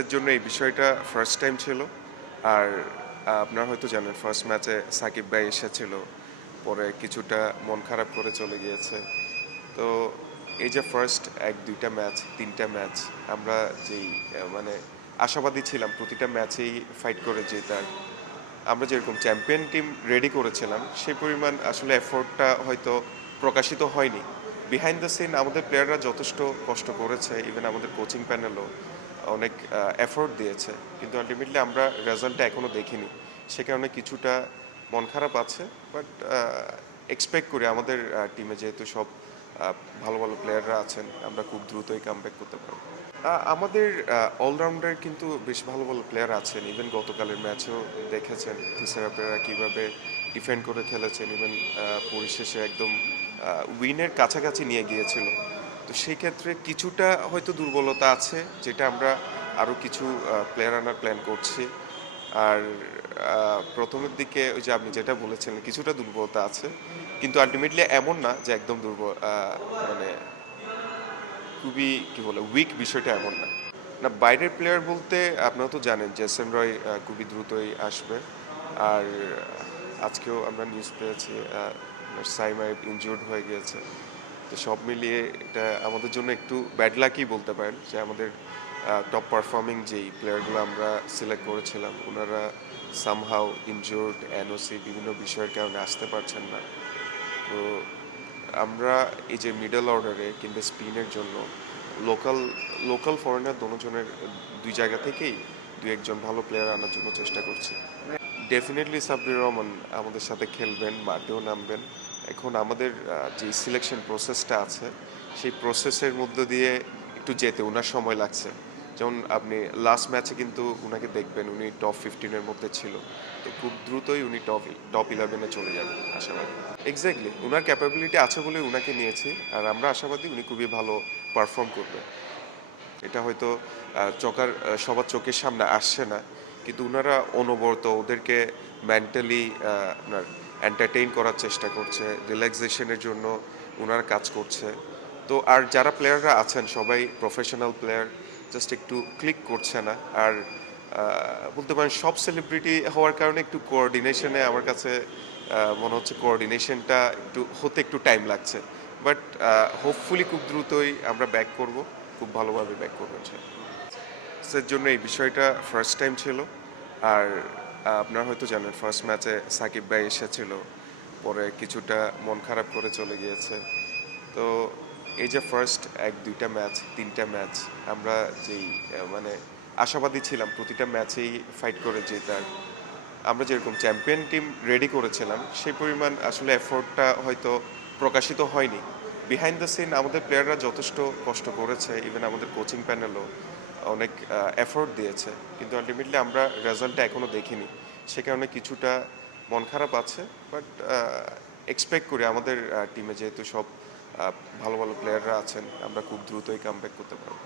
এর জন্য এই বিষয়টা ফার্স্ট টাইম ছিল। আর আপনারা হয়তো জানেন ফার্স্ট ম্যাচে সাকিব ভাই এসেছিল। পরে কিছুটা মন খারাপ করে চলে গিয়েছে। তো এই যে ফার্স্ট ১-২টা ম্যাচ, ৩টা ম্যাচ আমরা যেই মানে আশাবাদী ছিলাম প্রতিটা ম্যাচেই ফাইট করে জেতার। আমরা যেরকম চ্যাম্পিয়ন টিম রেডি করেছিলাম সেই পরিমাণ আসলে এফোর্টটা হয়তো প্রকাশিত হয়নি। বিহাইন্ড দ্য সিন আমাদের প্লেয়াররা যথেষ্ট কষ্ট করেছে, ইভেন আমাদের কোচিং প্যানেলও অনেক এফোর্ট দিয়েছে, কিন্তু আলটিমেটলি আমরা রেজাল্টটা এখনও দেখিনি। সে কারণে কিছুটা মন খারাপ আছে, বাট এক্সপেক্ট করি আমাদের টিমে যেহেতু সব ভালো ভালো প্লেয়াররা আছেন, আমরা খুব দ্রুতই কামব্যাক করতে পারবো। আমাদের অলরাউন্ডার কিন্তু বেশ ভালো ভালো প্লেয়ার আছেন। ইভেন গতকালের ম্যাচেও দেখেছেন তিসারা প্লেয়াররা কীভাবে ডিফেন্ড করে খেলেছেন, ইভেন পরিশেষে একদম উইনের কাছাকাছি নিয়ে গিয়েছিল। তো সেই ক্ষেত্রে কিছুটা হয়তো দুর্বলতা আছে, যেটা আমরা আরও কিছু প্লেয়ার আনার প্ল্যান করছি। আর প্রথমের দিকে ওই যে আপনি যেটা বলেছেন কিছুটা দুর্বলতা আছে, কিন্তু আলটিমেটলি এমন না যে একদম দুর্বল, মানে খুবই কি বলে উইক বিষয়টা এমন না। না, বাইরের প্লেয়ার বলতে আপনারা তো জানেন জেসন রয় খুবই দ্রুতই আসবে। আর আজকেও আমরা নিউজ পেয়েছি সাইমা ইনজুর্ড হয়ে গিয়েছে। তো সব মিলিয়ে এটা আমাদের জন্য একটু ব্যাড লাকই বলতে পারেন যে আমাদের টপ পারফর্মিং যেই প্লেয়ারগুলো আমরা সিলেক্ট করেছিলাম ওনারা সামহাও ইনজুর্ড, এনওসি বিভিন্ন বিষয়ের কারণে আসতে পারছেন না। তো আমরা এই যে মিডল অর্ডারে কিংবা স্পিনের জন্য লোকাল লোকাল ফরেনার দোনোজনের দুই জায়গা থেকেই দু একজন ভালো প্লেয়ার আনার জন্য চেষ্টা করছি। ডেফিনেটলি সাব্বির রহমান আমাদের সাথে খেলবেন, মাঠেও নামবেন। এখন আমাদের যে সিলেকশন প্রসেসটা আছে সেই প্রসেসের মধ্য দিয়ে একটু যেতে ওনার সময় লাগছে। যেমন আপনি লাস্ট ম্যাচে কিন্তু উনাকে দেখবেন, উনি টপ 15-এর মধ্যে ছিল। তো খুব দ্রুতই উনি টপ 11-এ চলে যাবেন আশাবাদী। এক্স্যাক্টলি, উনার ক্যাপাবিলিটি আছে বলে উনাকে নিয়েছি, আর আমরা আশাবাদী উনি খুবই ভালো পারফর্ম করবে। এটা হয়তো সবার চোখের সামনে আসছে না, কিন্তু ওনারা অনবরত ওদেরকে মেন্টালি আপনার এন্টারটেইন করার চেষ্টা করছে, রিল্যাক্সেশনের জন্য ওনারা কাজ করছে। তো আর যারা প্লেয়াররা আছেন সবাই প্রফেশনাল প্লেয়ার, জাস্ট একটু ক্লিক করছে না। আর বলতে পারেন সব সেলিব্রিটি হওয়ার কারণে একটু কোঅর্ডিনেশনে আমার কাছে মনে হচ্ছে কোঅর্ডিনেশনটা একটু টাইম লাগছে। বাট হোপফুলি খুব দ্রুতই আমরা ব্যাক করব, খুব ভালোভাবে ব্যাক করবো এর জন্য এই বিষয়টা ফার্স্ট টাইম ছিল। আর আপনারা হয়তো জানেন ফার্স্ট ম্যাচে সাকিব ভাই এসেছিল, পরে কিছুটা মন খারাপ করে চলে গিয়েছে। তো এই যে ফার্স্ট ১-২টা ম্যাচ, ৩টা ম্যাচ আমরা যেই মানে আশাবাদী ছিলাম প্রতিটা ম্যাচেই ফাইট করে জেতার। আমরা যেরকম চ্যাম্পিয়ন টিম রেডি করেছিলাম সেই পরিমাণ আসলে এফোর্টটা হয়তো প্রকাশিত হয়নি। বিহাইন্ড দ্য সিন আমাদের প্লেয়াররা যথেষ্ট কষ্ট করেছে, ইভেন আমাদের কোচিং প্যানেলও অনেক এফোর্ট দিয়েছে, কিন্তু আলটিমেটলি আমরা রেজাল্টটা এখনও দেখিনি। সে কারণে কিছুটা মন খারাপ আছে, বাট এক্সপেক্ট করি আমাদের টিমে যেহেতু সব ভালো ভালো প্লেয়াররা আছেন, আমরা খুব দ্রুতই কামব্যাক করতে পারবো।